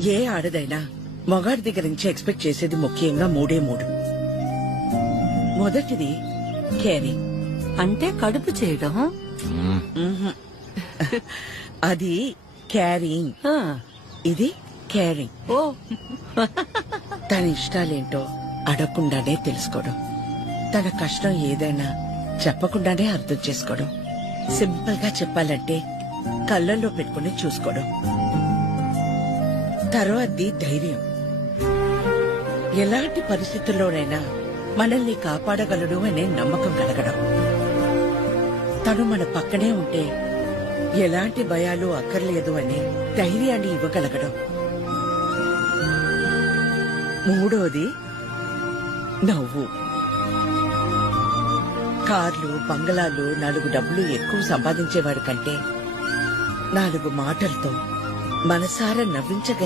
ఏ ఆడదైనా మగాడి దగ్గర నుంచి ఎక్స్పెక్ట్ చేసేది ముఖ్యంగా మూడే మూడు. మొదటిది కేరింగ్. అంటే కడుపు చేయడం. అది క్యారింగ్. ఆ, ఇది కేరింగ్. ఓ తన ఇష్టాలేంటో అడగకుండానే తెలుసుకోవడం, తన కష్టం ఏదైనా చెప్పకుండానే అర్థం చేసుకోవడం, సింపుల్ గా చెప్పాలంటే కళ్ళల్లో పెట్టుకుని చూసుకోవడం. తర్వాతది ధైర్యం. ఎలాంటి పరిస్థితుల్లోనైనా మనల్ని కాపాడగలడు అనే నమ్మకం కలగడం. తను మన పక్కనే ఉంటే ఎలాంటి భయాలు అక్కర్లేదు అనే ధైర్యాన్ని ఇవ్వగలగడం. మూడోది నవ్వు. కార్లు, బంగళాలు, 4 డబ్బులు ఎక్కువ సంపాదించేవాడు కంటే 4 మాటలతో మనసారా నవ్వించగలిగే